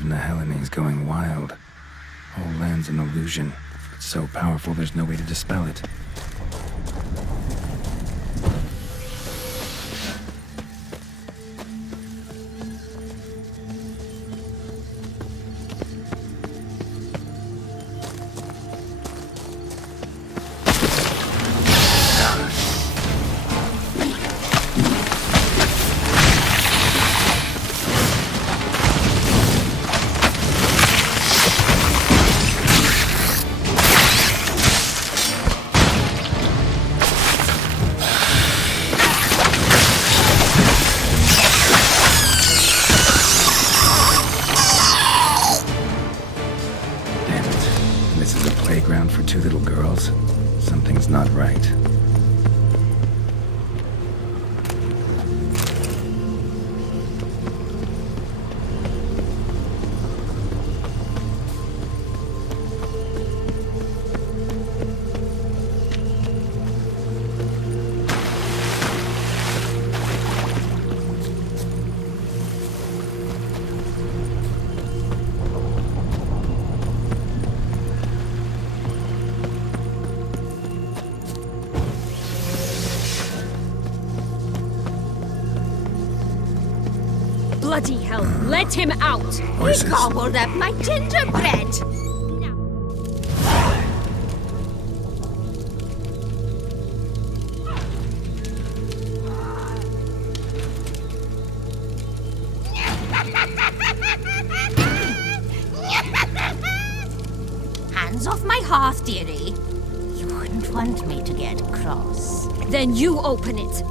of Nehelene is going wild. Whole land's an illusion. It's so powerful there's no way to dispel it. Playground for two little girls? Something's not right. Bloody hell, let him out! Voices. He gobbled up my gingerbread! Hands off my hearth, dearie. You wouldn't want me to get cross. Then you open it.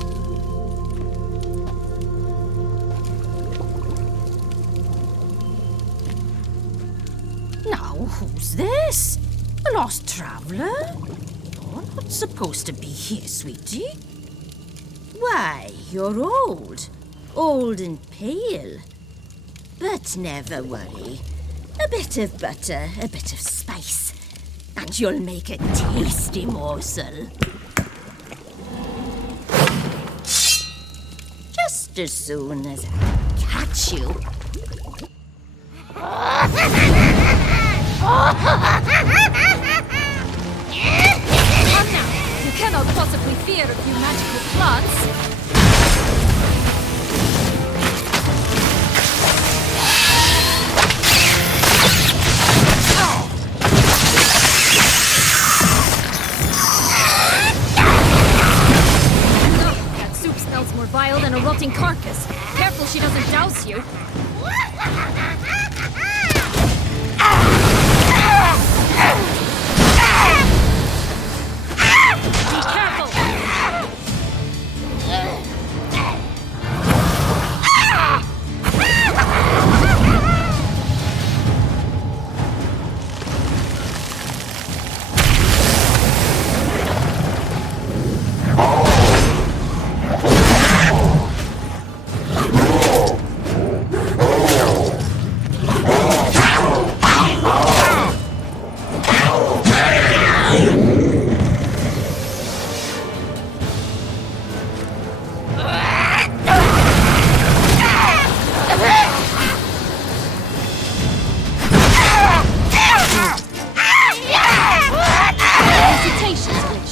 Now, who's this? A lost traveler? You're not supposed to be here, sweetie. Why, you're old. Old and pale. But never worry. A bit of butter, a bit of spice, and you'll make a tasty morsel. Just as soon as I catch you. Come now, you cannot possibly fear a few magical plants. That soup smells more vile than a rotting carcass. Careful she doesn't douse you.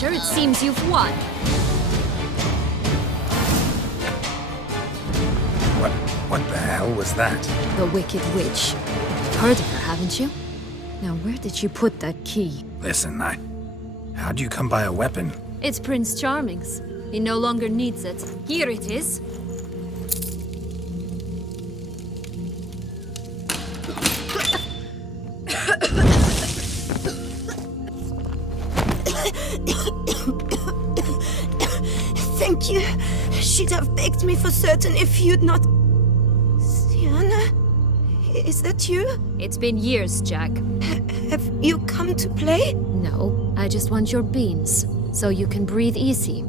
It seems you've won. What the hell was that? The Wicked Witch. Heard of her, haven't you? Now, where did you put that key? Listen, how'd you come by a weapon? It's Prince Charming's. He no longer needs it. Here it is. Thank you. She'd have begged me for certain if you'd not... Sienna? Is that you? It's been years, Jack. Have you come to play? No, I just want your beans, so you can breathe easy.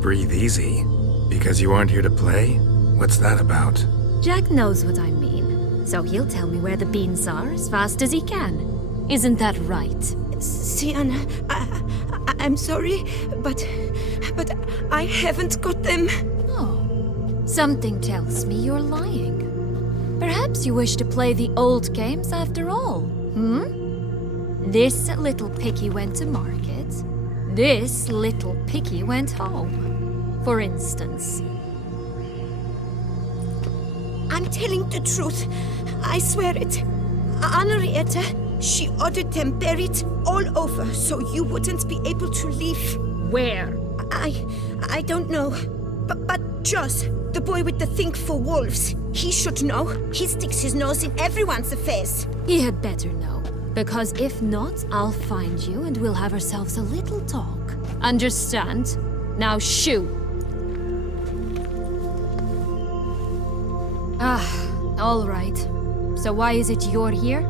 Breathe easy? Because you aren't here to play? What's that about? Jack knows what I mean, so he'll tell me where the beans are as fast as he can. Isn't that right? Sienna, I'm sorry, but I haven't got them. Oh, something tells me you're lying. Perhaps you wish to play the old games after all, This little piggy went to market. This little piggy went home, for instance. I'm telling the truth. I swear it. Henrietta, she ordered them buried all over so you wouldn't be able to leave. Where? I don't know. But Joss, the boy with the thing for wolves, he should know. He sticks his nose in everyone's affairs. He had better know. Because if not, I'll find you and we'll have ourselves a little talk. Understand? Now shoo! All right. So why is it you're here?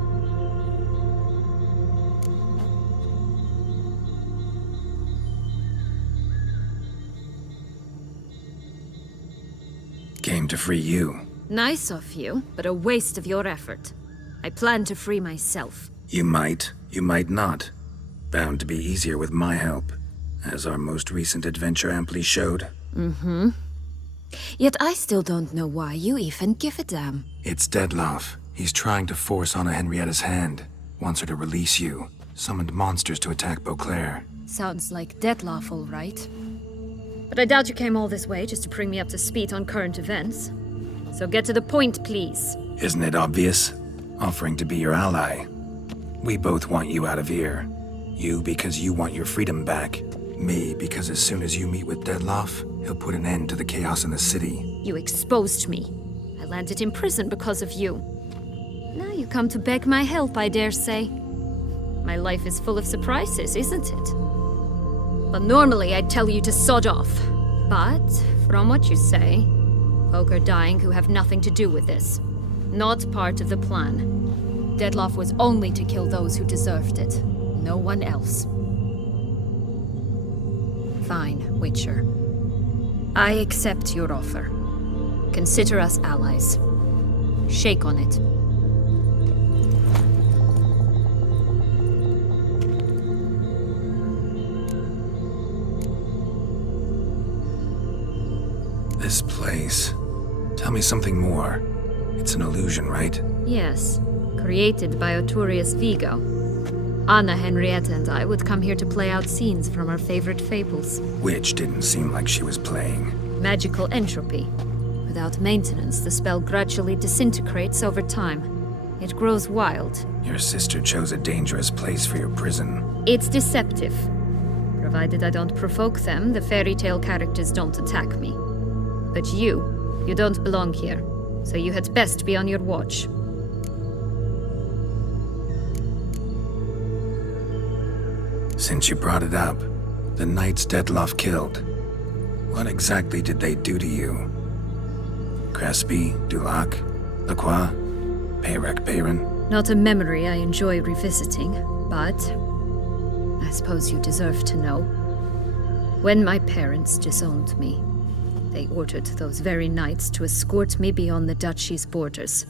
Came to free you. Nice of you, but a waste of your effort. I plan to free myself. You might not. Bound to be easier with my help, as our most recent adventure amply showed. Yet I still don't know why you even give a damn. It's Dettlaff. He's trying to force Anna Henrietta's hand. Wants her to release you. Summoned monsters to attack Beauclair. Sounds like Dettlaff, all right. But I doubt you came all this way just to bring me up to speed on current events. So get to the point, please. Isn't it obvious? Offering to be your ally. We both want you out of here. You because you want your freedom back. Me because as soon as you meet with Dettlaff, he'll put an end to the chaos in the city. You exposed me. I landed in prison because of you. Now you come to beg my help, I dare say. My life is full of surprises, isn't it? But normally I'd tell you to sod off. But, from what you say, folk are dying who have nothing to do with this. Not part of the plan. Dettlaff was only to kill those who deserved it. No one else. Fine, Witcher. I accept your offer. Consider us allies. Shake on it. This place. Tell me something more. It's an illusion, right? Yes, created by Arturius Vigo. Anna, Henrietta, and I would come here to play out scenes from our favorite fables. Which didn't seem like she was playing. Magical entropy. Without maintenance, the spell gradually disintegrates over time. It grows wild. Your sister chose a dangerous place for your prison. It's deceptive. Provided I don't provoke them, the fairy tale characters don't attack me. But you don't belong here, so you had best be on your watch. Since you brought it up, the knights Dettlaff killed. What exactly did they do to you? Crespi, Dulac, Lacroix, Peyrac Peyran? Not a memory I enjoy revisiting, but I suppose you deserve to know. When my parents disowned me, they ordered those very knights to escort me beyond the duchy's borders.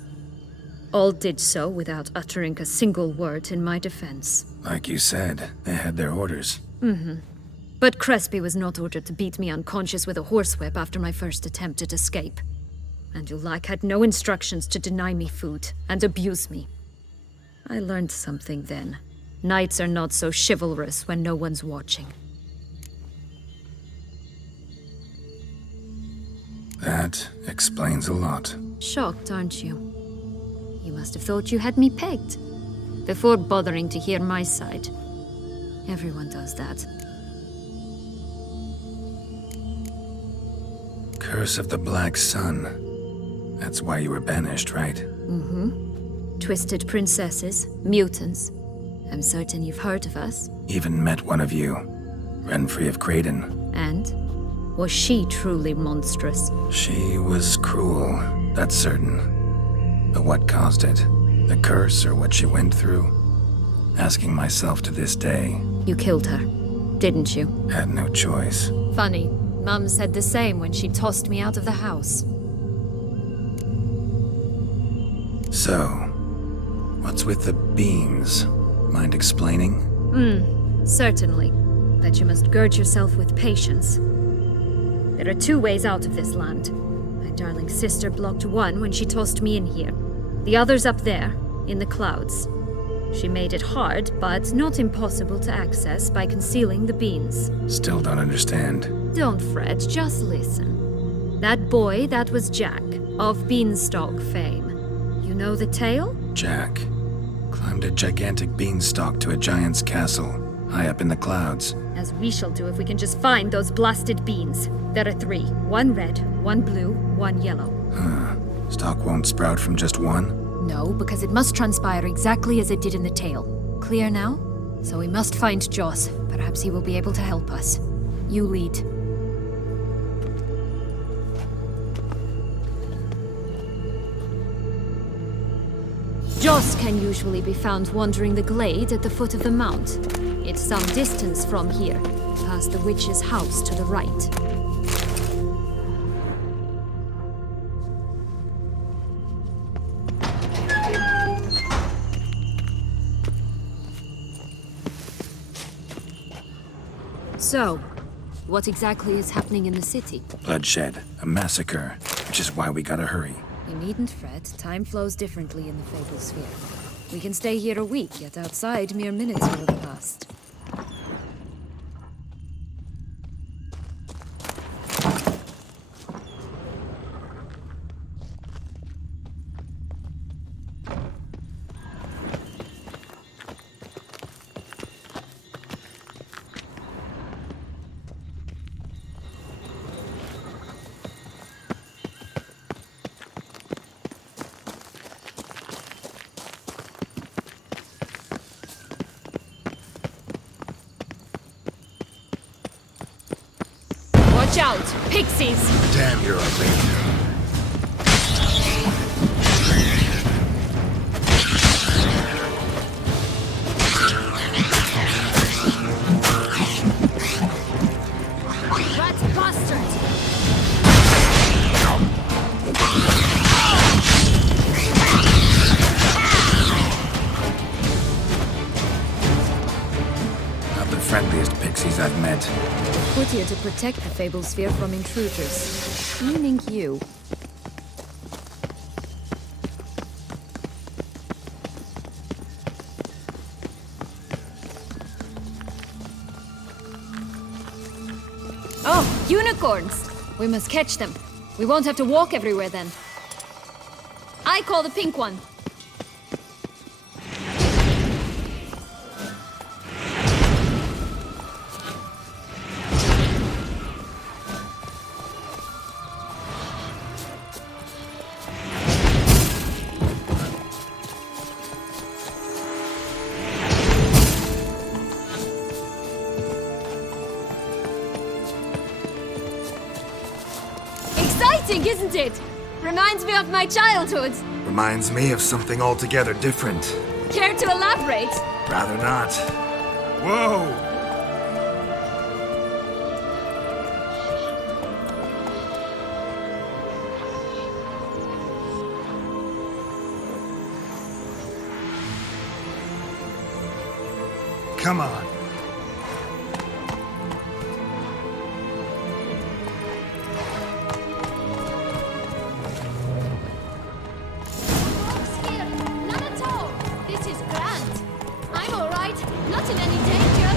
All did so without uttering a single word in my defense. Like you said, they had their orders. But Crespi was not ordered to beat me unconscious with a horsewhip after my first attempt at escape. And Dulac had no instructions to deny me food and abuse me. I learned something then. Knights are not so chivalrous when no one's watching. That explains a lot. Shocked, aren't you? You must have thought you had me pegged. Before bothering to hear my side. Everyone does that. Curse of the Black Sun. That's why you were banished, right? Twisted princesses, mutants. I'm certain you've heard of us. Even met one of you. Renfri of Craden. And? Was she truly monstrous? She was cruel, that's certain. But what caused it? The curse or what she went through? Asking myself to this day. You killed her, didn't you? Had no choice. Funny. Mum said the same when she tossed me out of the house. So, what's with the beans? Mind explaining? Certainly. that you must gird yourself with patience. There are two ways out of this land. My darling sister blocked one when she tossed me in here. The other's up there, in the clouds. She made it hard, but not impossible to access by concealing the beans. Still don't understand. Don't fret, just listen. That boy, that was Jack, of Beanstalk fame. You know the tale? Jack climbed a gigantic beanstalk to a giant's castle, high up in the clouds. As we shall do if we can just find those blasted beans. There are 3. 1 red, 1 blue, 1 yellow. Stalk won't sprout from just one? No, because it must transpire exactly as it did in the tale. Clear now? So we must find Joss. Perhaps he will be able to help us. You lead. Joss can usually be found wandering the glade at the foot of the mount. It's some distance from here, past the witch's house to the right. So, what exactly is happening in the city? Bloodshed, a massacre, which is why we gotta hurry. You needn't fret. Time flows differently in the Fable Sphere. We can stay here a week, yet outside mere minutes will have passed. Watch out! Pixies! Damn, you're a ranger. Rat bastards! Not the friendliest pixies I've met. Put here to protect the Fable Sphere from intruders. Meaning you. Oh, unicorns! We must catch them. We won't have to walk everywhere then. I call the pink one. Exciting, isn't it? Reminds me of my childhood. Reminds me of something altogether different. Care to elaborate? Rather not. Whoa! Come on. None at all. This is grand. I'm all right. Not in any danger.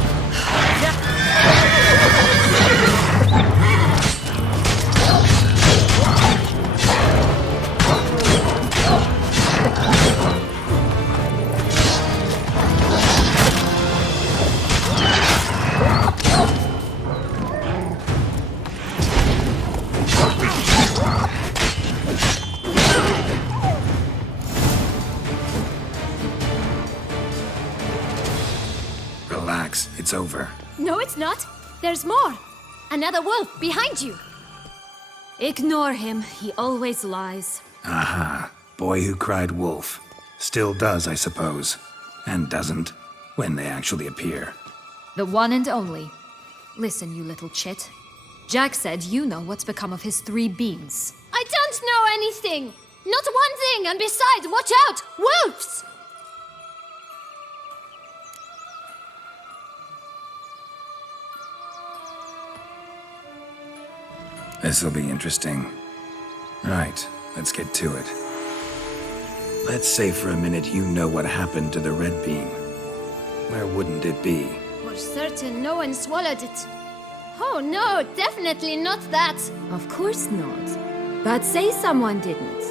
Relax, it's over. No, it's not. There's more. Another wolf behind you. Ignore him. He always lies. Aha. Boy who cried wolf. Still does, I suppose. And doesn't, when they actually appear. The one and only. Listen, you little chit. Jack said you know what's become of his 3 beans. I don't know anything! Not one thing, and besides, watch out! Wolves! This'll be interesting. Right, let's get to it. Let's say for a minute you know what happened to the red bean. Where wouldn't it be? For certain, no one swallowed it. Oh no, definitely not that. Of course not. But say someone didn't.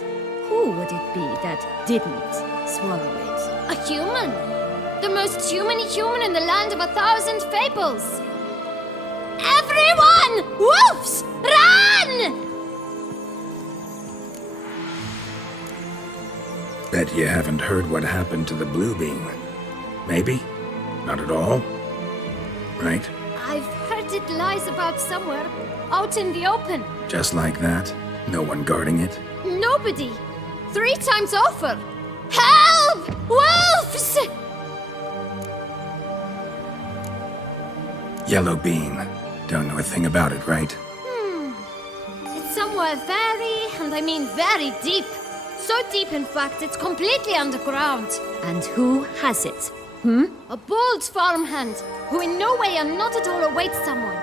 Who would it be that didn't swallow it? A human. The most human in the land of 1,000 fables. Everyone! Wolves! Run! Bet you haven't heard what happened to the blue bean. Maybe? Not at all? Right? I've heard it lies about somewhere, out in the open. Just like that? No one guarding it? Nobody. 3 times over. Help! Wolves! Yellow bean. Don't know a thing about it, right? It's somewhere very, and I mean very deep. So deep, in fact, it's completely underground. And who has it? A bold farmhand, who in no way and not at all awaits someone.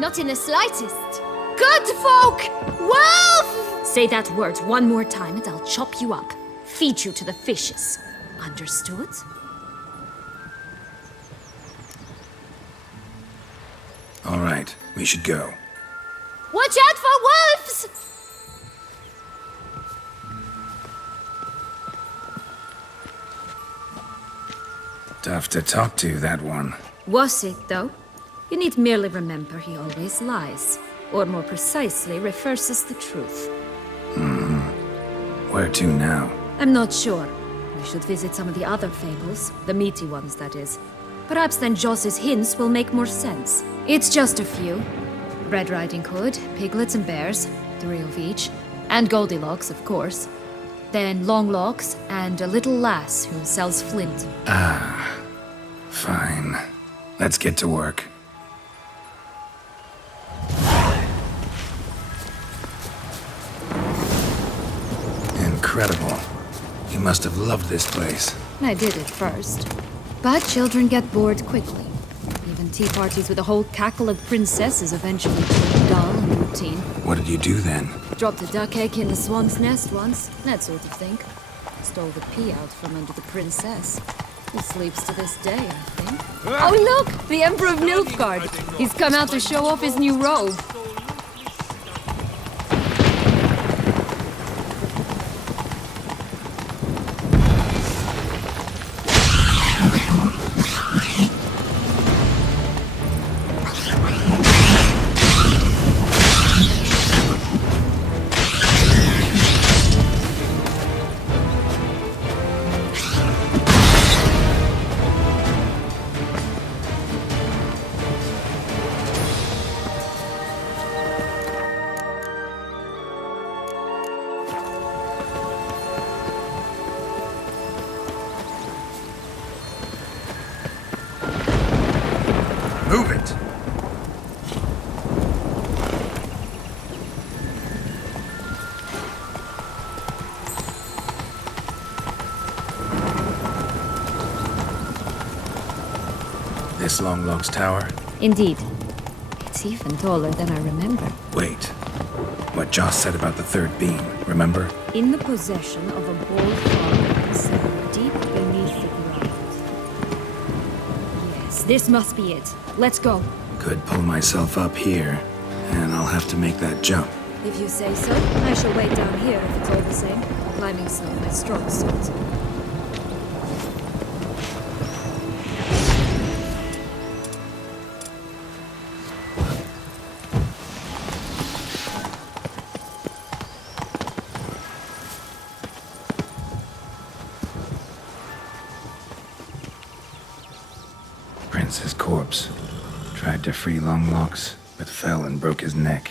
Not in the slightest. Good folk! Wolf! Say that word one more time and I'll chop you up. Feed you to the fishes. Understood? All right, we should go. Watch out for wolves! Tough to talk to, that one. Was it, though? You need merely remember he always lies. Or more precisely, reverses the truth. Where to now? I'm not sure. We should visit some of the other fables. The meaty ones, that is. Perhaps then Joss's hints will make more sense. It's just a few. Red Riding Hood, piglets and bears, 3 of each. And Goldilocks, of course. Then Longlocks, and a little lass who sells flint. Fine. Let's get to work. Incredible. You must have loved this place. I did at first. But children get bored quickly. Even tea parties with a whole cackle of princesses eventually turn dull and routine. What did you do then? Dropped a duck egg in the swan's nest once, that sort of thing. Stole the pea out from under the princess. He sleeps to this day, I think. Oh look! The Emperor of Nilfgaard! He's come out to show off his new robe. Move it! This Longlocks tower? Indeed. It's even taller than I remember. Wait. What Joss said about the third beam, remember? In the possession of a bold farmer set deep beneath the ground. Yes, this must be it. Let's go. Could pull myself up here, and I'll have to make that jump. If you say so, I shall wait down here if it's all the same. Climbing's not my strong suit. Prince's corpse. Tried to free Longlocks, but fell and broke his neck.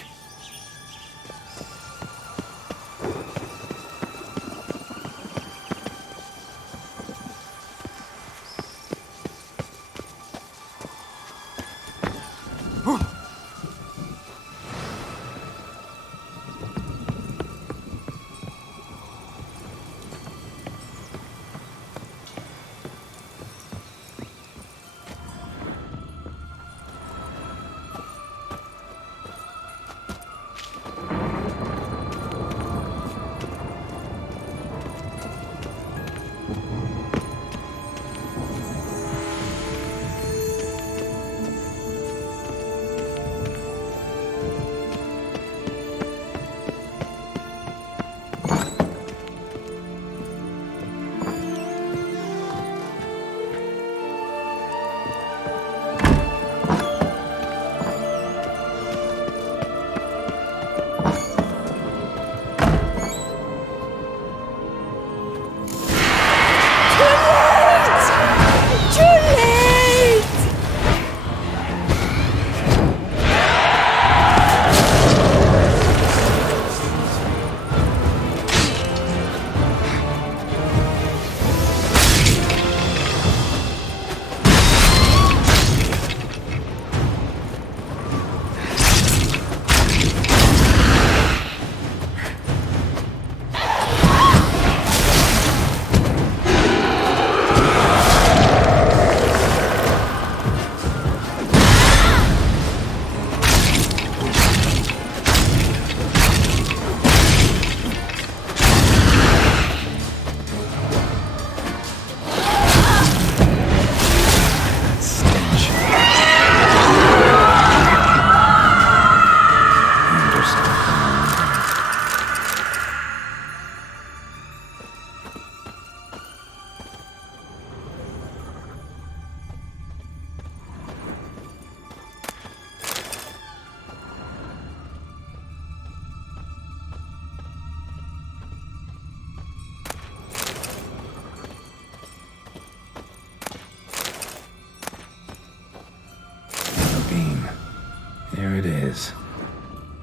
it is.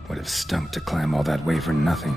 Would have stunk to climb all that way for nothing.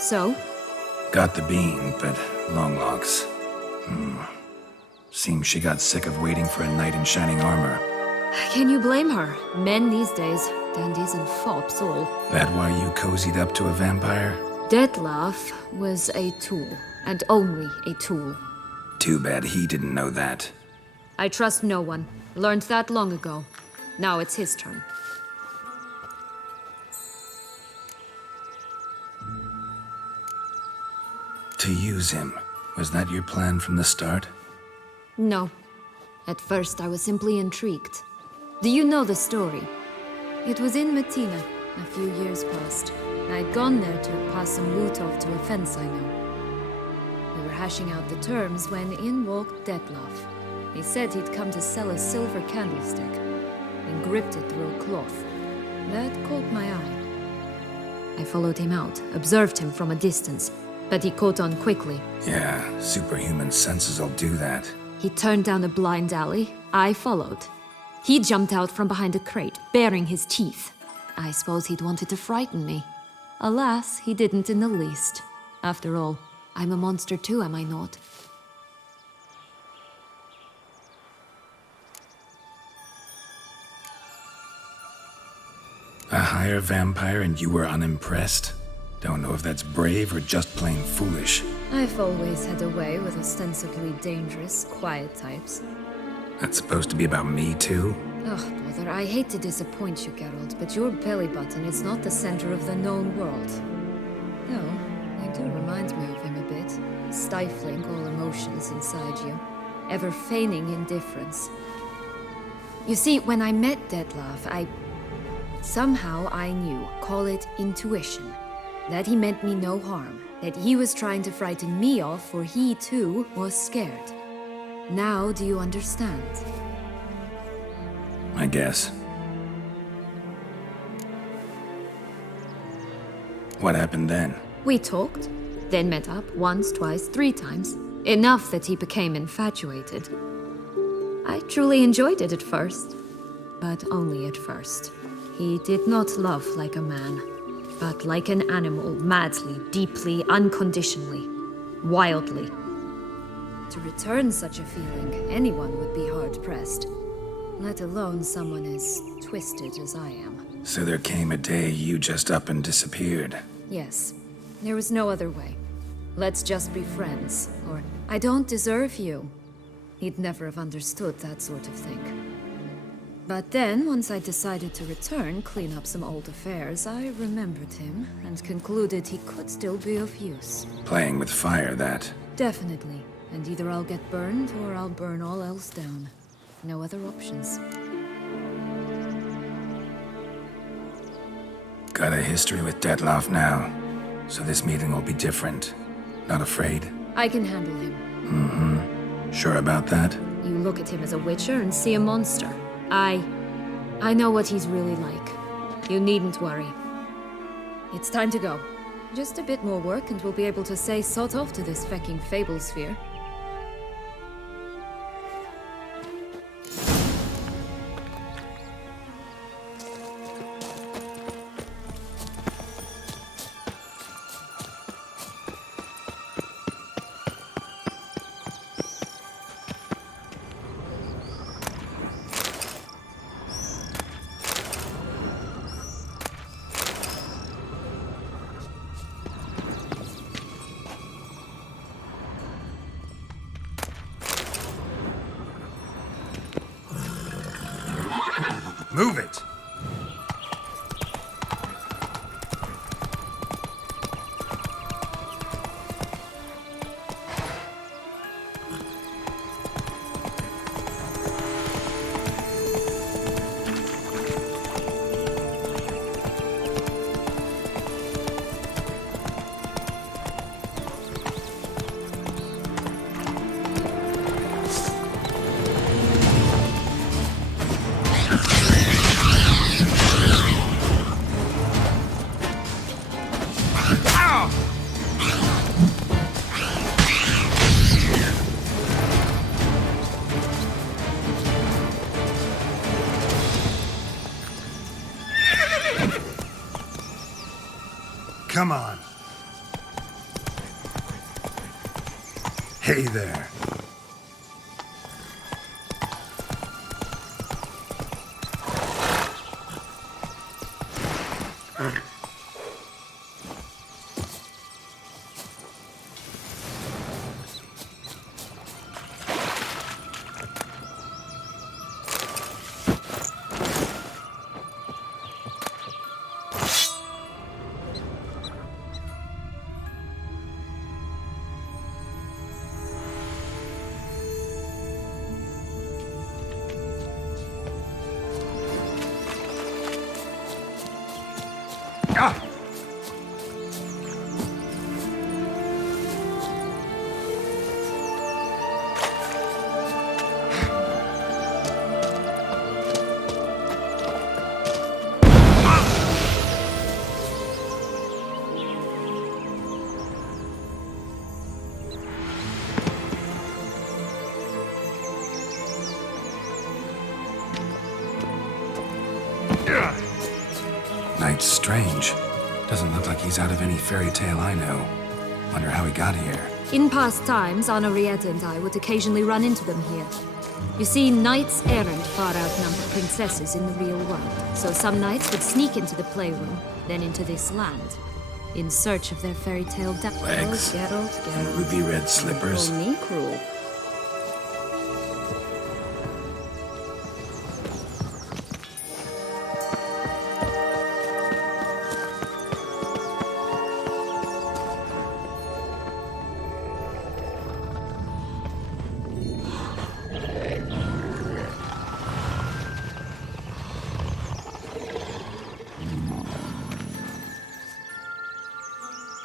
So? Got the bean, but Longlocks. Seems she got sick of waiting for a knight in shining armor. Can you blame her? Men these days, dandies and fops all. That why you cozied up to a vampire? Detlef was a tool, and only a tool. Too bad he didn't know that. I trust no one. Learned that long ago. Now it's his turn. To use him. Was that your plan from the start? No. At first, I was simply intrigued. Do you know the story? It was in Metina, a few years past. I'd gone there to pass some loot off to a fence I know. We were hashing out the terms when in walked Detlef. He said he'd come to sell a silver candlestick, and gripped it through a cloth. That caught my eye. I followed him out, observed him from a distance, but he caught on quickly. Yeah, superhuman senses will do that. He turned down a blind alley. I followed. He jumped out from behind a crate, baring his teeth. I suppose he'd wanted to frighten me. Alas, he didn't in the least. After all, I'm a monster too, am I not? A higher vampire and you were unimpressed? Don't know if that's brave or just plain foolish. I've always had a way with ostensibly dangerous, quiet types. That's supposed to be about me too? Ugh, bother, I hate to disappoint you, Geralt, but your belly button is not the center of the known world. Though, you do remind me of him a bit. Stifling all emotions inside you. Ever feigning indifference. You see, when I met Detlef, somehow I knew, call it intuition, that he meant me no harm, that he was trying to frighten me off, for he too was scared. Now do you understand? I guess. What happened then? We talked, then met up once, twice, 3 times. Enough that he became infatuated. I truly enjoyed it at first, but only at first. He did not love like a man, but like an animal, madly, deeply, unconditionally, wildly. To return such a feeling, anyone would be hard-pressed, let alone someone as twisted as I am. So there came a day you just up and disappeared. Yes, there was no other way. Let's just be friends, or I don't deserve you. He'd never have understood that sort of thing. But then, once I decided to return, clean up some old affairs, I remembered him and concluded he could still be of use. Playing with fire, that. Definitely. And either I'll get burned or I'll burn all else down. No other options. Got a history with Detlef now, so this meeting will be different. Not afraid? I can handle him. Sure about that? You look at him as a witcher and see a monster. I know what he's really like. You needn't worry. It's time to go. Just a bit more work and we'll be able to say sod off to this fecking fable sphere. Move it! Come on. Hey there. Ah! Knight's strange. Doesn't look like he's out of any fairy tale I know. Wonder how he got here. In past times, Henrietta and I would occasionally run into them here. You see, knights errant far outnumber princesses in the real world. So some knights would sneak into the playroom, then into this land, in search of their fairy tale depth. Legs and ruby red slippers. Me cruel.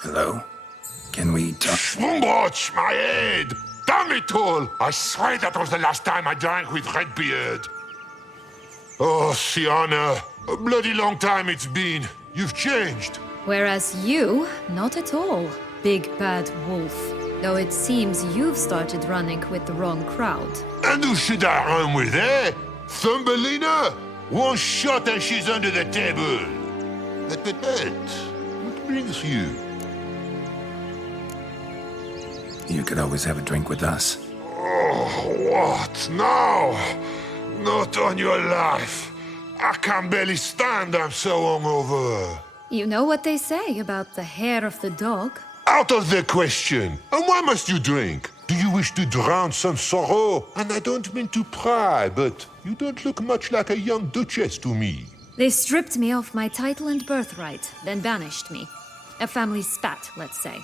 Hello? Can we talk? Schwungbroch, my head! Damn it all! I swear that was the last time I drank with Redbeard. Oh, Sienna, a bloody long time it's been. You've changed. Whereas you, not at all, big bad wolf. Though it seems you've started running with the wrong crowd. And who should I run with, eh? Thumbelina? One shot and she's under the table. But, what brings you? You could always have a drink with us. Oh, what now? Not on your life. I can barely stand, I'm so hungover. You know what they say about the hair of the dog? Out of the question. And why must you drink? Do you wish to drown some sorrow? And I don't mean to pry, but you don't look much like a young duchess to me. They stripped me of my title and birthright, then banished me. A family spat, let's say.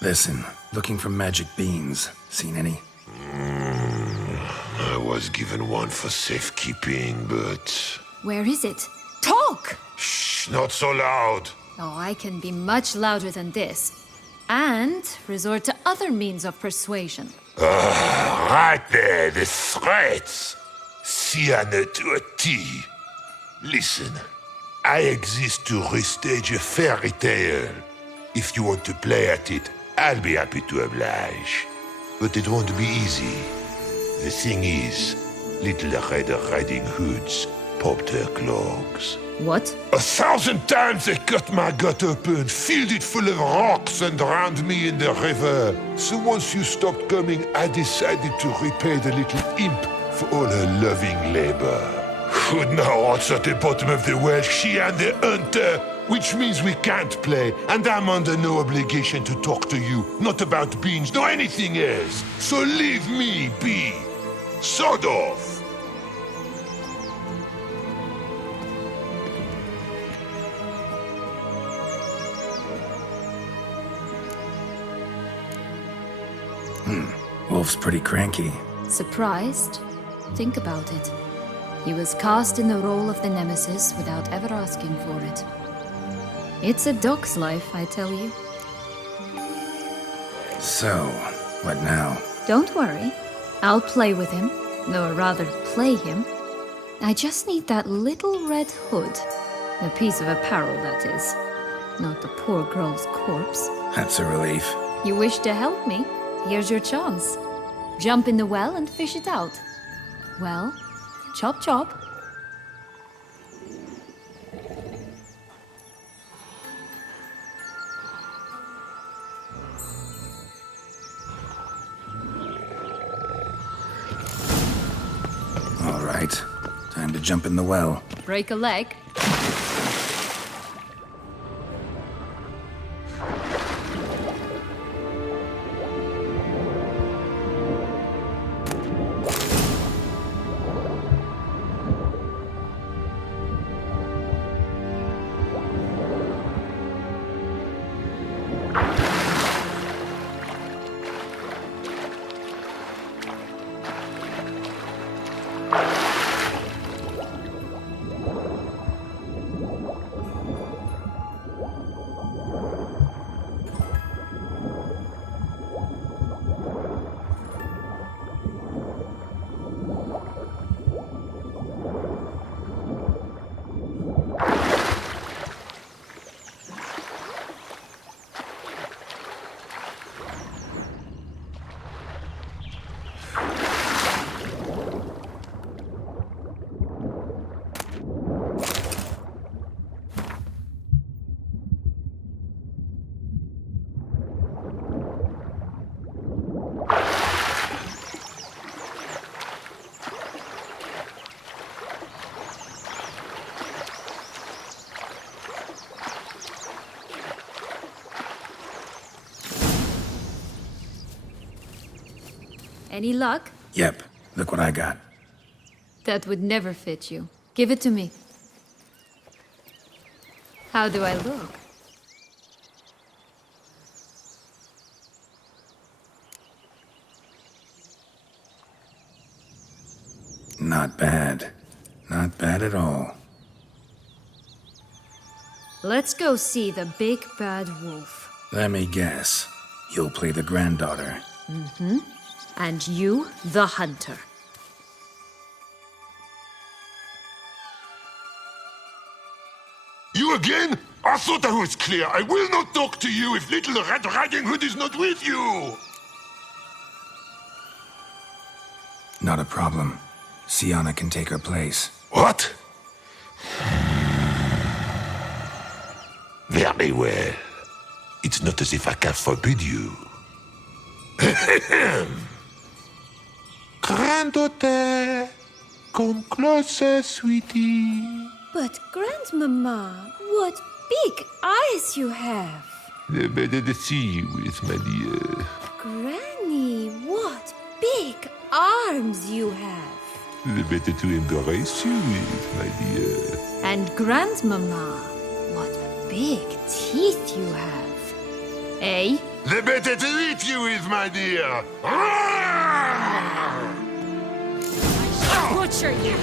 Listen, looking for magic beans. Seen any? I was given one for safekeeping, but... Where is it? Talk! Shh, not so loud. Oh, I can be much louder than this. And resort to other means of persuasion. Right there, the threats. Sienna to a T. Listen, I exist to restage a fairy tale. If you want to play at it, I'll be happy to oblige. But it won't be easy. The thing is, Little Red Riding Hoods popped her clogs. What? 1,000 times they cut my gut open, filled it full of rocks and drowned me in the river. So once you stopped coming, I decided to repay the little imp for all her loving labor. Good now, what's at the bottom of the well? She and the hunter, which means we can't play, and I'm under no obligation to talk to you, not about beans, nor anything else. So leave me be. Sod off. Wolf's pretty cranky. Surprised? Think about it. He was cast in the role of the Nemesis without ever asking for it. It's a dog's life, I tell you. So, what now? Don't worry. I'll play with him. Or rather, play him. I just need that little red hood. The piece of apparel, that is. Not the poor girl's corpse. That's a relief. You wish to help me? Here's your chance. Jump in the well and fish it out. Well, chop chop. All right. Time to jump in the well. Break a leg. Any luck? Yep, look what I got. That would never fit you. Give it to me. How do I look? Not bad. Not bad at all. Let's go see the big bad wolf. Let me guess. You'll play the granddaughter. And you, the hunter. You again? I thought I was clear. I will not talk to you if little Red Riding Hood is not with you. Not a problem. Sienna can take her place. What? Very well. It's not as if I can forbid you. Granddaughter, come closer, sweetie. But, Grandmama, what big eyes you have! The better to see you with, my dear. Granny, what big arms you have! The better to embrace you with, my dear. And Grandmama, what big teeth you have. Eh? The better to eat you with, my dear. Butcher you!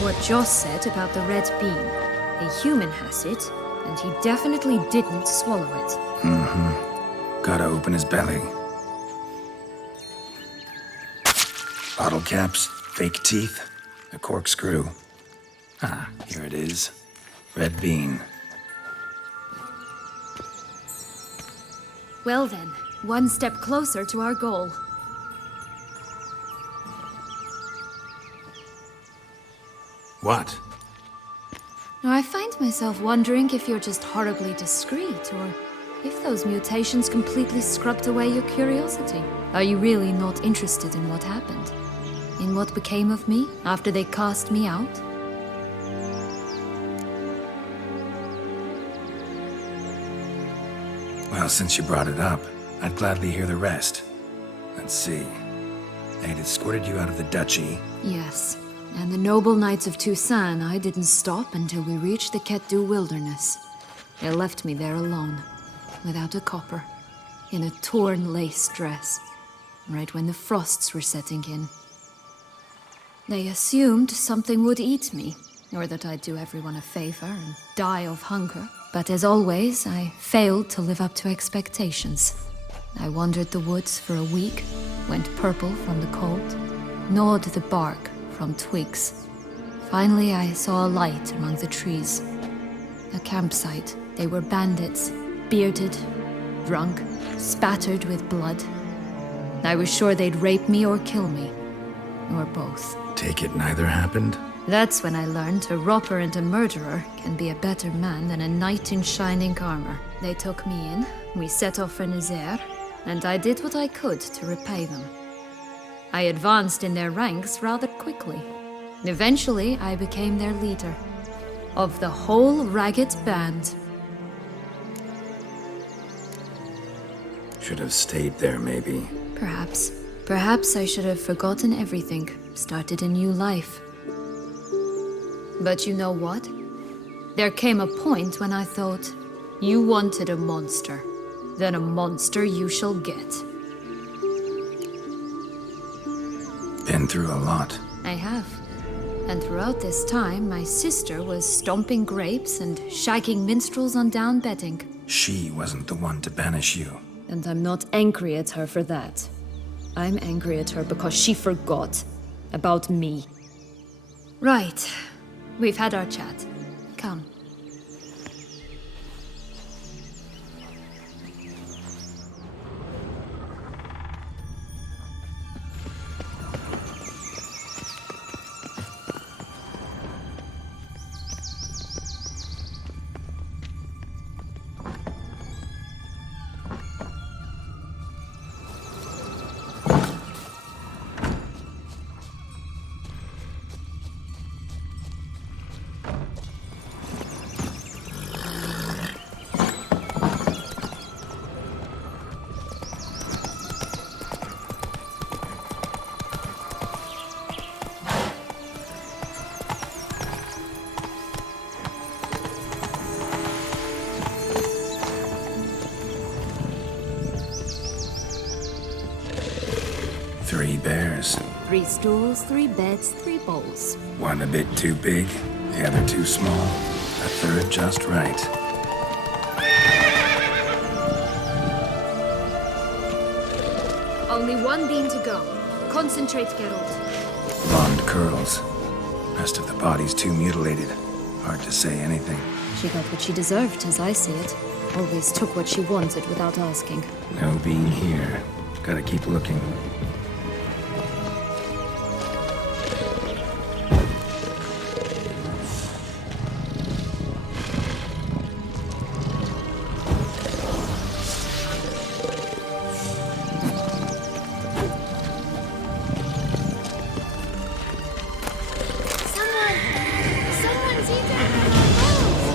What Joss said about the red bean. A human has it, and he definitely didn't swallow it. Gotta open his belly. Bottle caps, fake teeth, a corkscrew. Ah, here it is. Red bean. Well then, one step closer to our goal. What? Now, I find myself wondering if you're just horribly discreet, or If those mutations completely scrubbed away your curiosity, are you really not interested in what happened? In what became of me after they cast me out? Well, since you brought it up, I'd gladly hear the rest. Let's see. They had escorted you out of the duchy. Yes, and the noble knights of Toussaint, I didn't stop until we reached the Ketdu wilderness. They left me there alone, without a copper, in a torn lace dress, right when the frosts were setting in. They assumed something would eat me, or that I'd do everyone a favor and die of hunger. But as always, I failed to live up to expectations. I wandered the woods for a week, went purple from the cold, gnawed the bark from twigs. Finally, I saw a light among the trees. A campsite. They were bandits, bearded, drunk, spattered with blood. I was sure they'd rape me or kill me, or both. Take it neither happened? That's when I learned a robber and a murderer can be a better man than a knight in shining armor. They took me in, we set off for Nazaire, and I did what I could to repay them. I advanced in their ranks rather quickly. Eventually, I became their leader. Of the whole ragged band. Should have stayed there, maybe. Perhaps. Perhaps I should have forgotten everything, started a new life. But you know what? There came a point when I thought, you wanted a monster. Then a monster you shall get. Been through a lot. I have. And throughout this time, my sister was stomping grapes and shagging minstrels on down bedding. She wasn't the one to banish you. And I'm not angry at her for that. I'm angry at her because she forgot about me. Right. We've had our chat. Come. Three bears. 3 stools, 3 beds, 3 bowls. One a bit too big, the other too small, a third just right. Only one bean to go. Concentrate, Geralt. Blonde curls. Rest of the body's too mutilated. Hard to say anything. She got what she deserved, as I see it. Always took what she wanted without asking. No bean here. Gotta keep looking. Someone's eating our bowls!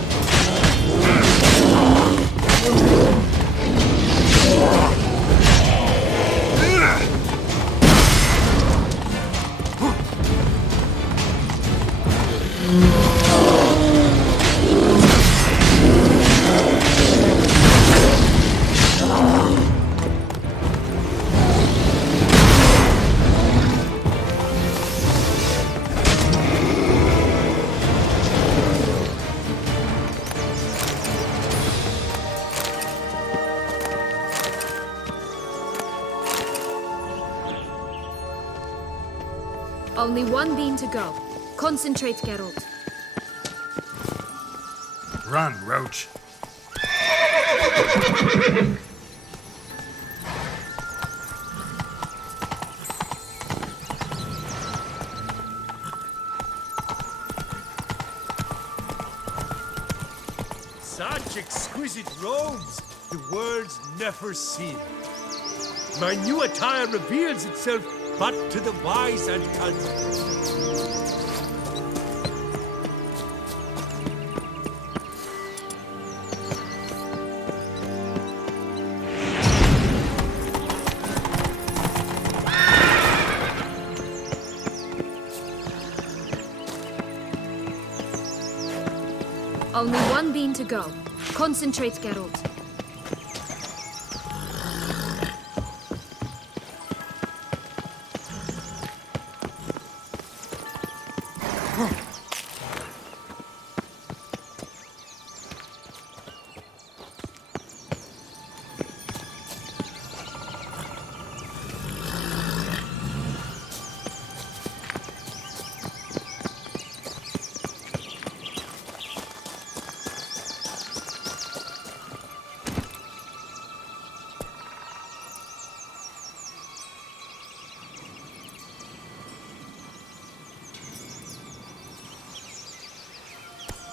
Only one bean to go. Concentrate, Geralt. Run, Roach. Such exquisite robes! the world's never seen. My new attire reveals itself but to the wise and considerate. Only one bean to go. Concentrate, Geralt.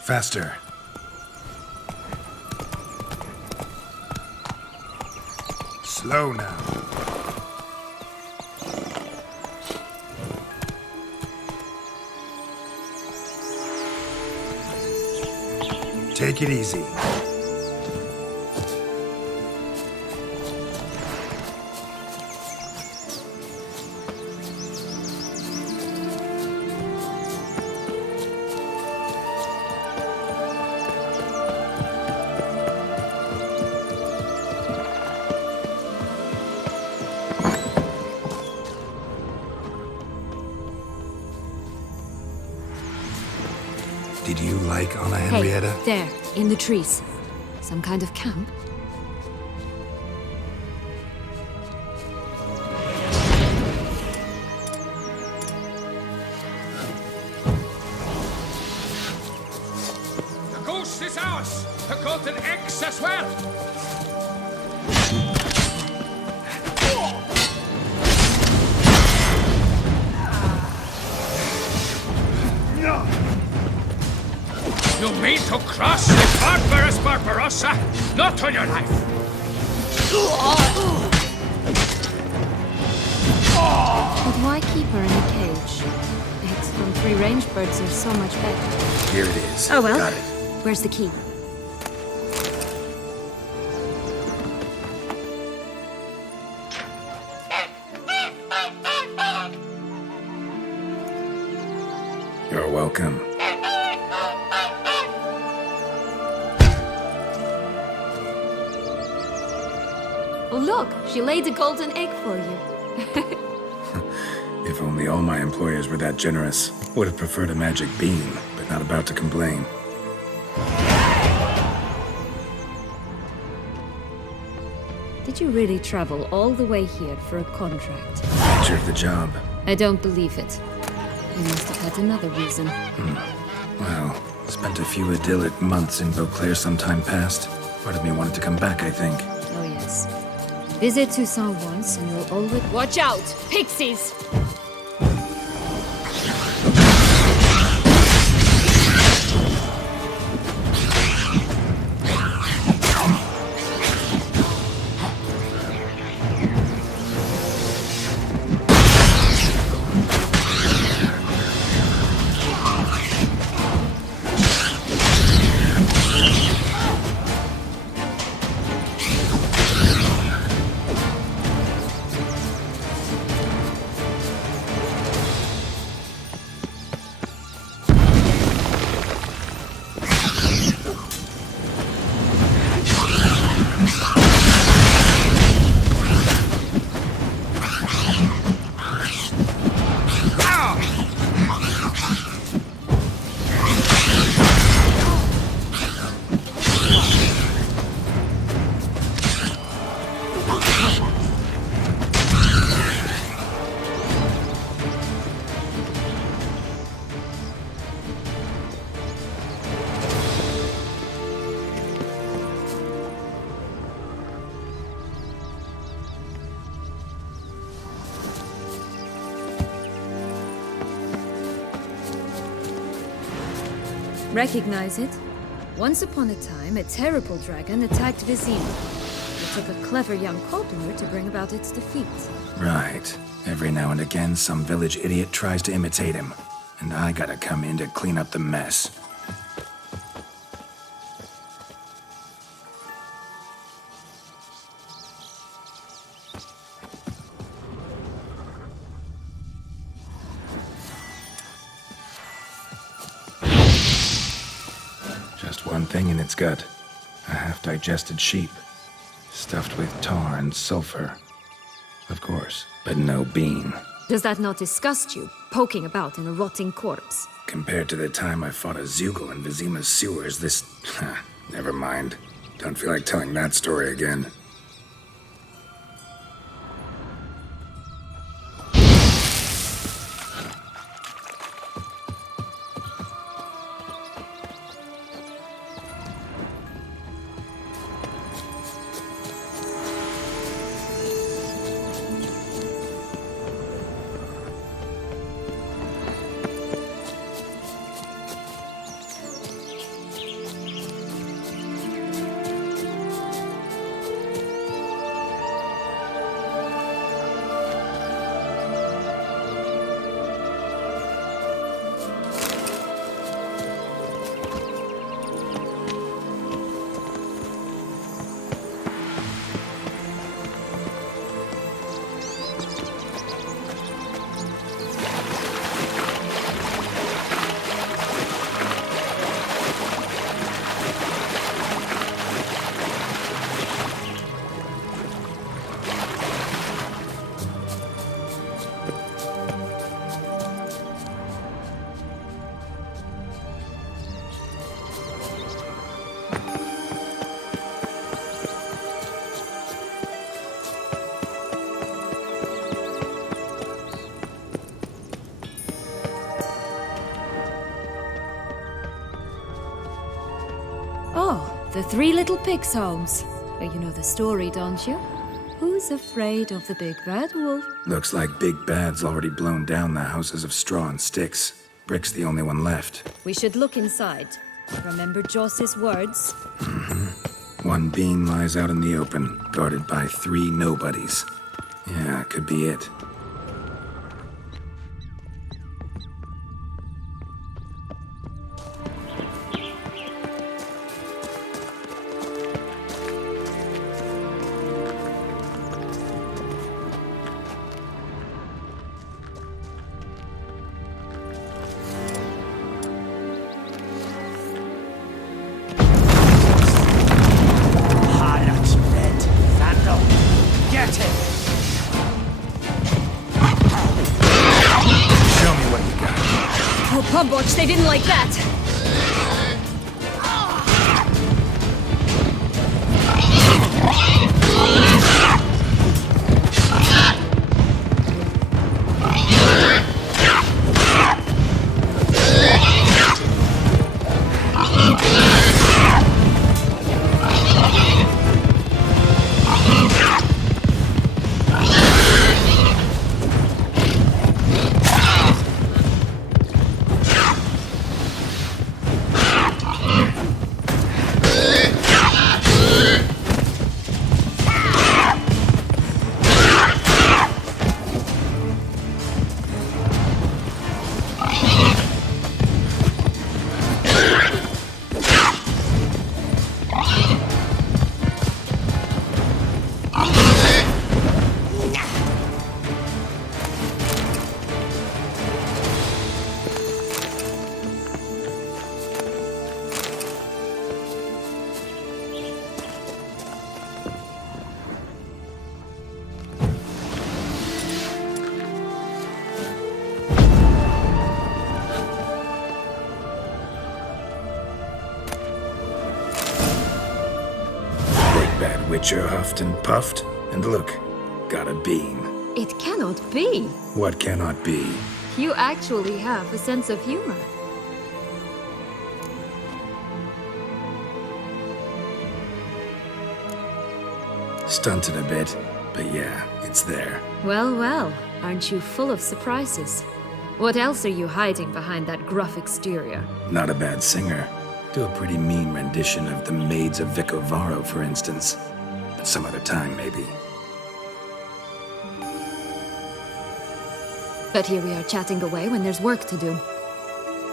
Faster. Slow now. Take it easy. Did you like Anna Henrietta? Hey, there, in the trees. Some kind of camp? The goose is ours! The golden eggs as well! You mean to cross the barbarous Barbarossa? Not on your life! But why keep her in a cage? Eggs from free-range birds are so much better. Here it is. Oh well. Got it. Where's the key? You're welcome. Oh look, she laid a golden egg for you. If only all my employers were that generous. Would have preferred a magic bean, but not about to complain. Did you really travel all the way here for a contract? Nature of the job. I don't believe it. You must have had another reason. Well, spent a few idyllic months in Beauclair some time past. Part of me wanted to come back, I think. Oh yes. Visit Toussaint once and you'll always— Watch out! Pixies! Recognize it? Once upon a time, a terrible dragon attacked Vizima. took a clever young cobbler to bring about its defeat. Right. Every now and again, some village idiot tries to imitate him. And I gotta come in to clean up the mess. Just one thing in its gut. A half-digested sheep. Stuffed with tar and sulfur. Of course, but no bean. Does that not disgust you, poking about in a rotting corpse? Compared to the time I fought a Zeugl in Vizima's sewers, this... never mind. Don't feel like telling that story again. The Three Little Pigs' homes. You know the story, don't you? Who's afraid of the big bad wolf? Looks like Big Bad's already blown down the houses of straw and sticks. Brick's the only one left. We should look inside. Remember Joss's words? One bean lies out in the open, guarded by 3 nobodies. Yeah, could be it. Pumbotch, they didn't like that! Witcher huffed and puffed, and look, got a bean. It cannot be. What cannot be? You actually have a sense of humor. Stunted a bit, but yeah, it's there. Well, well, aren't you full of surprises? What else are you hiding behind that gruff exterior? Not a bad singer. Do a pretty mean rendition of The Maids of Vicovaro, for instance. But some other time, maybe. But here we are chatting away when there's work to do.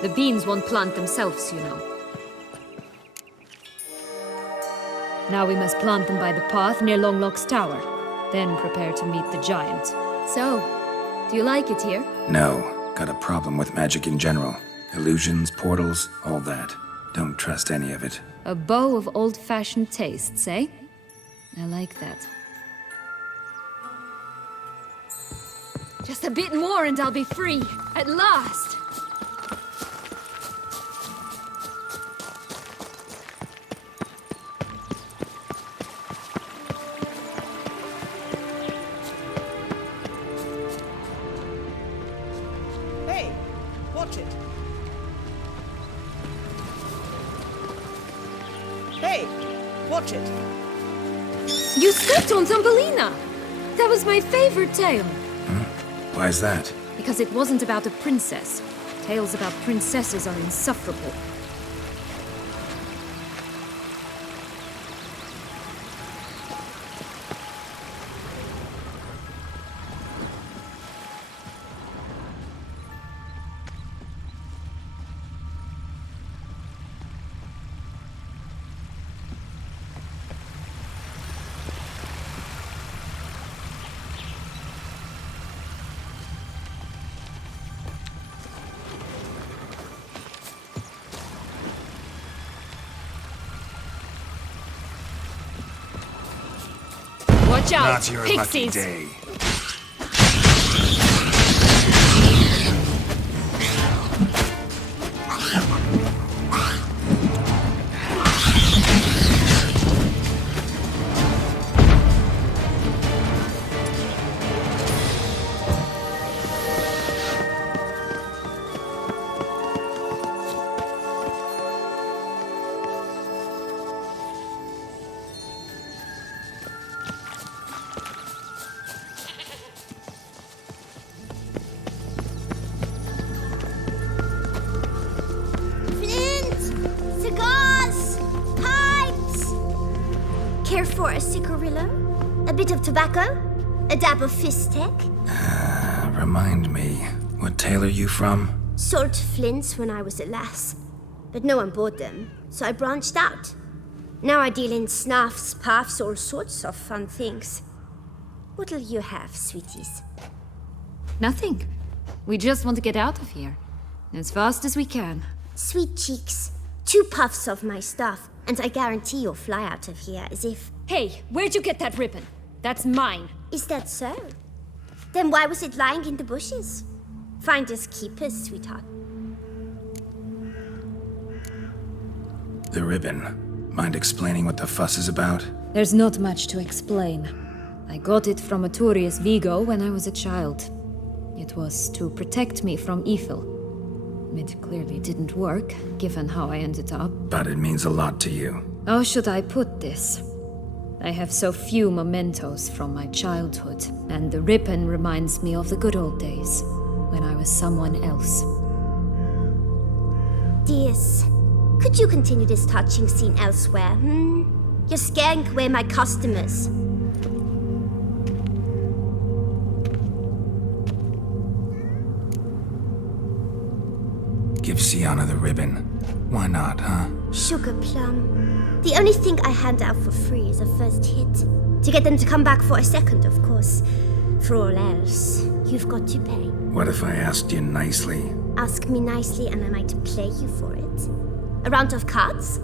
The beans won't plant themselves, you know. Now we must plant them by the path near Longlock's tower. Then prepare to meet the giant. So, do you like it here? No, got a problem with magic in general. Illusions, portals, all that. Don't trust any of it. A bow of old-fashioned tastes, eh? I like that. Just a bit more and I'll be free. At last! Hey, watch it. Hey, watch it. You stepped on Thumbelina! That was my favorite tale. Why is that? Because it wasn't about a princess. Tales about princesses are insufferable. Watch out! Not your lucky Pixies! day. Flint! Cigars! Pipes! Care for a cigarillo? A bit of tobacco? A dab of fistek? Remind me, what tale are you from? Sold flints when I was a lass. But no one bought them, so I branched out. Now I deal in snuffs, puffs, all sorts of fun things. What'll you have, sweeties? Nothing. We just want to get out of here. As fast as we can. Sweet cheeks. 2 puffs of my stuff, and I guarantee you'll fly out of here as if... Hey, where'd you get that ribbon? That's mine. Is that so? Then why was it lying in the bushes? Finders keepers, sweetheart. The ribbon. Mind explaining what the fuss is about? There's not much to explain. I got it from Aturius Vigo when I was a child. It was to protect me from evil. It clearly didn't work, given how I ended up. But it means a lot to you. How should I put this? I have so few mementos from my childhood, and the ribbon reminds me of the good old days, when I was someone else. Dears, could you continue this touching scene elsewhere, You're scaring away my customers. Give Sienna the ribbon. Why not, huh? Sugar plum. The only thing I hand out for free is a first hit. To get them to come back for a second, of course. For all else, you've got to pay. What if I asked you nicely? Ask me nicely and I might play you for it. A round of cards?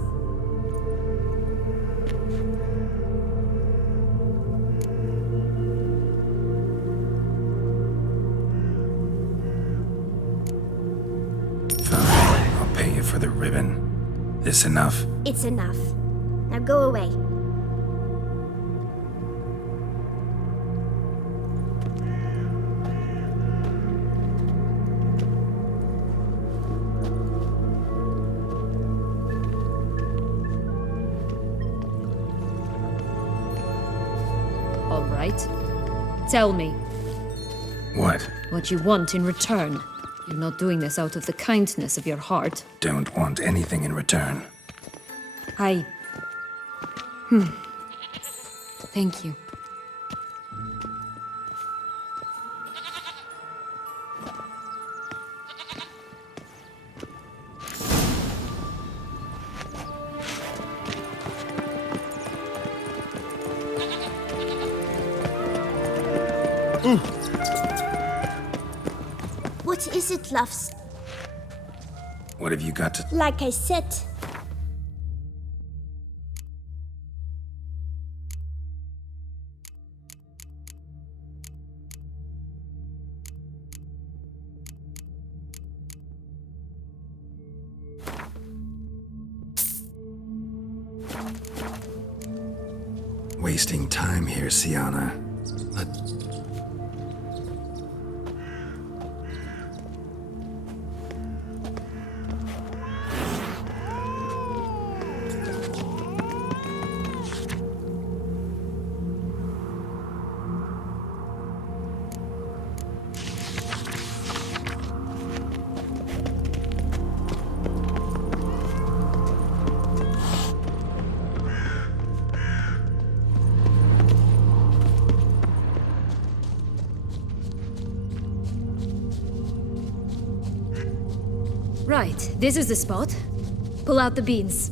Fine, I'll pay you for the ribbon. This enough? It's enough. Now go away. All right. Tell me What? what you want in return. You're not doing this out of the kindness of your heart. Don't want anything in return. Thank you. What is it, loves? What have you got to... Like I said, Wasting time here, Sienna. Right, this is the spot. Pull out the beans.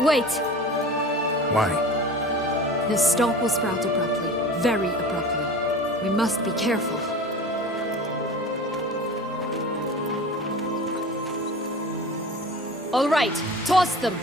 Wait! Why? The stalk will sprout abruptly. Very abruptly. We must be careful. All right, toss them!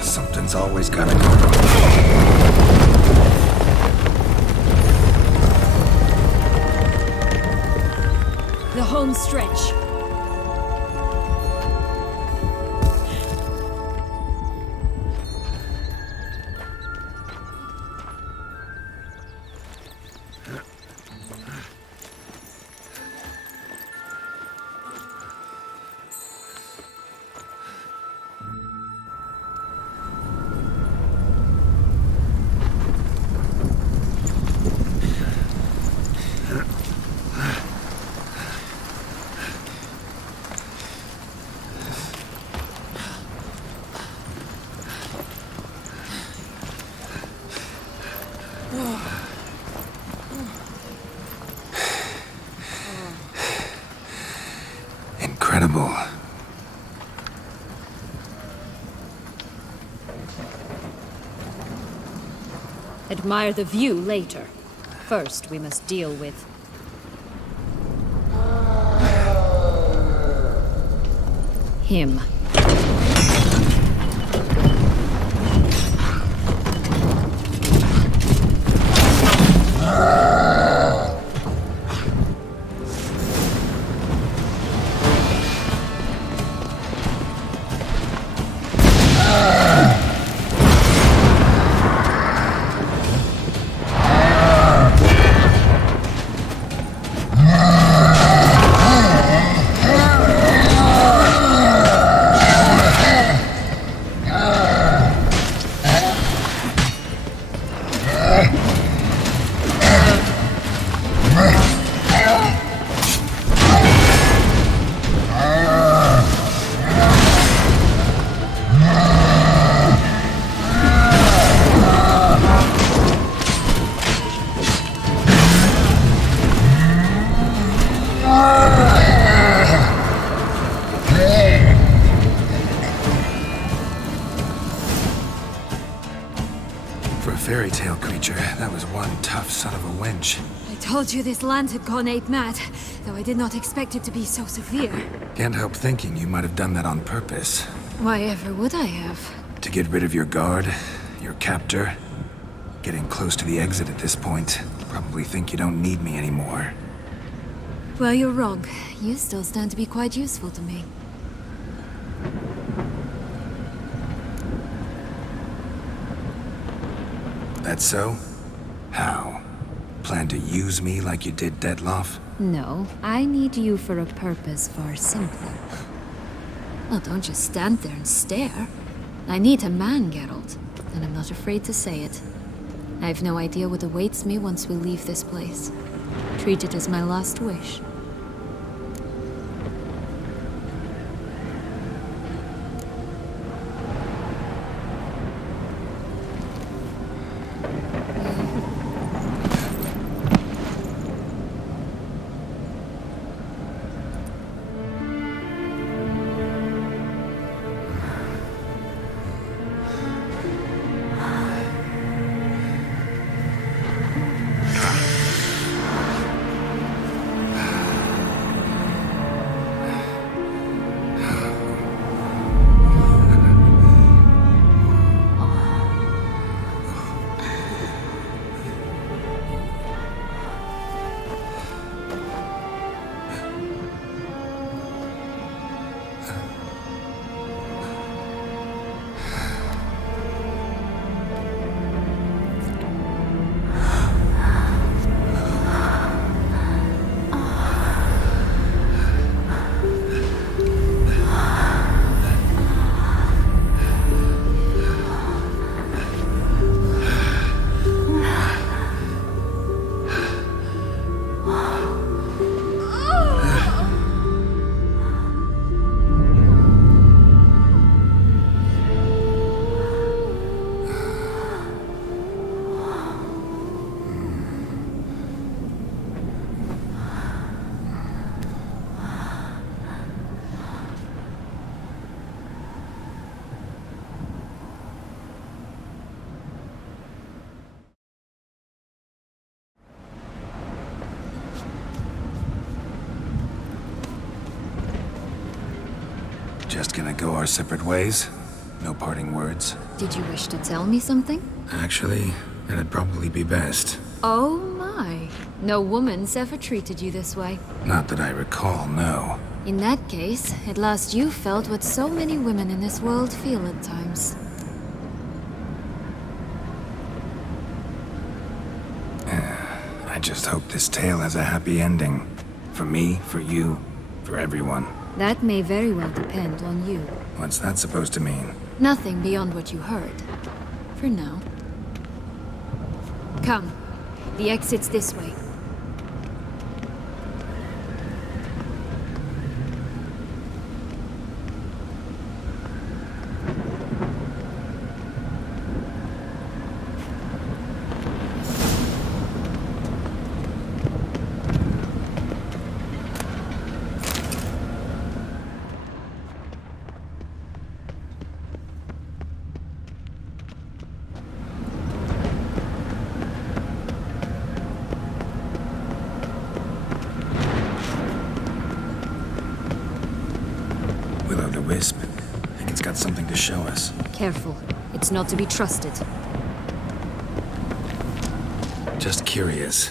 Something's always gotta go wrong. The home stretch. Incredible. Admire the view later. First, we must deal with... him. stench. I told you this land had gone ape mad, though I did not expect it to be so severe. Can't help thinking you might have done that on purpose. Why ever would I have? To get rid of your guard, your captor. Getting close to the exit at this point. Probably think you don't need me anymore. Well, you're wrong. You still stand to be quite useful to me. That so? How? Plan to use me like you did Detloff? No, I need you for a purpose far simpler. Well, don't just stand there and stare. I need a man, Geralt, and I'm not afraid to say it. I have no idea what awaits me once we leave this place. Treat it as my last wish. Just gonna go our separate ways? No parting words? Did you wish to tell me something? Actually, it'd probably be best. Oh my. No woman's ever treated you this way. Not that I recall, no. In that case, at last you felt what so many women in this world feel at times. I just hope this tale has a happy ending. For me, for you, for everyone. That may very well depend on you. What's that supposed to mean? Nothing beyond what you heard. For now. Come. The exit's this way. Will-o'-the-wisp. I think it's got something to show us. Careful. It's not to be trusted. Just curious.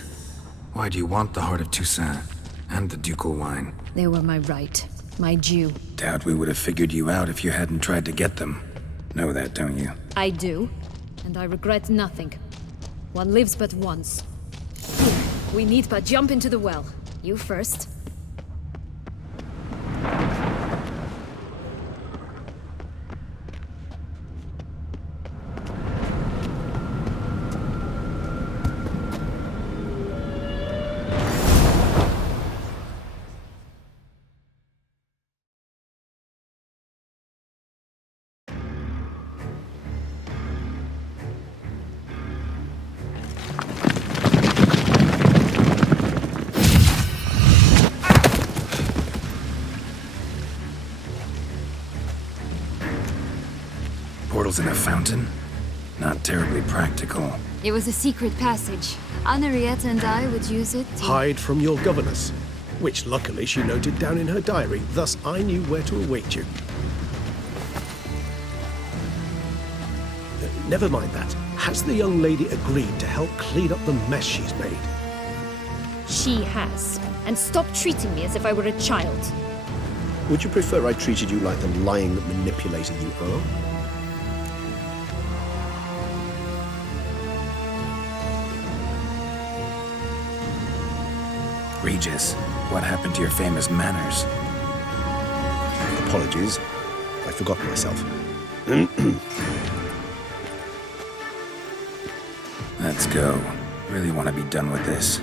Why do you want the Heart of Toussaint? And the ducal wine? They were my right. My due. Doubt we would have figured you out if you hadn't tried to get them. Know that, don't you? I do. And I regret nothing. One lives but once. Here, we need but jump into the well. You first. Portals in a fountain? Not terribly practical. It was a secret passage. Henrietta and I would use it to... Hide from your governess, which luckily she noted down in her diary, thus I knew where to await you. Never mind that. Has the young lady agreed to help clean up the mess she's made? She has. And stop treating me as if I were a child. Would you prefer I treated you like the lying manipulator you are? Regis, what happened to your famous manners? Apologies. I forgot myself. Let's go. Really want to be done with this.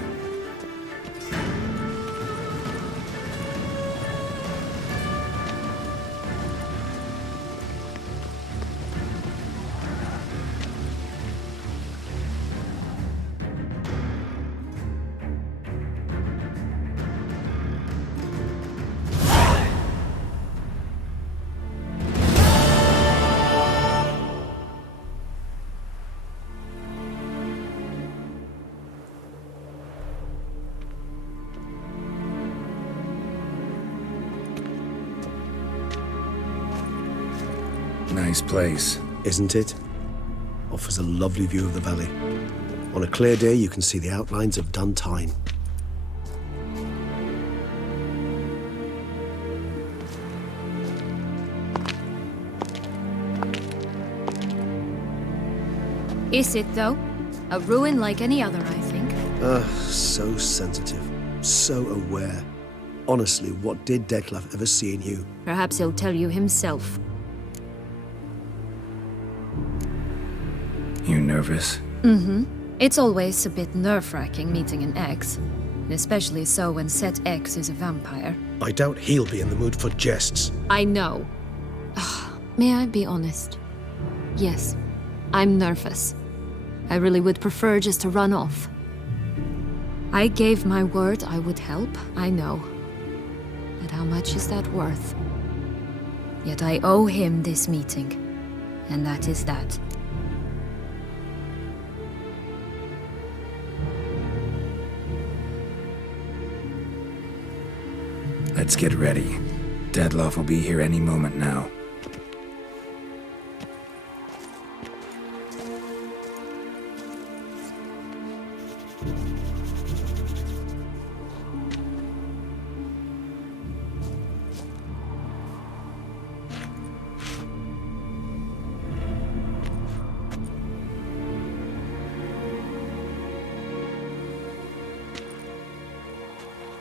Nice place. Isn't it? Offers a lovely view of the valley. On a clear day, you can see the outlines of Duntine. Is it, though? A ruin like any other, I think. So sensitive. So aware. Honestly, what did Dettlaff ever see in you? Perhaps he'll tell you himself. You nervous? It's always a bit nerve-wracking meeting an ex. And especially so when said ex is a vampire. I doubt he'll be in the mood for jests. I know. May I be honest? Yes, I'm nervous. I really would prefer just to run off. I gave my word I would help, I know. But how much is that worth? Yet I owe him this meeting. And that is that. Let's get ready. Dettlaff will be here any moment now.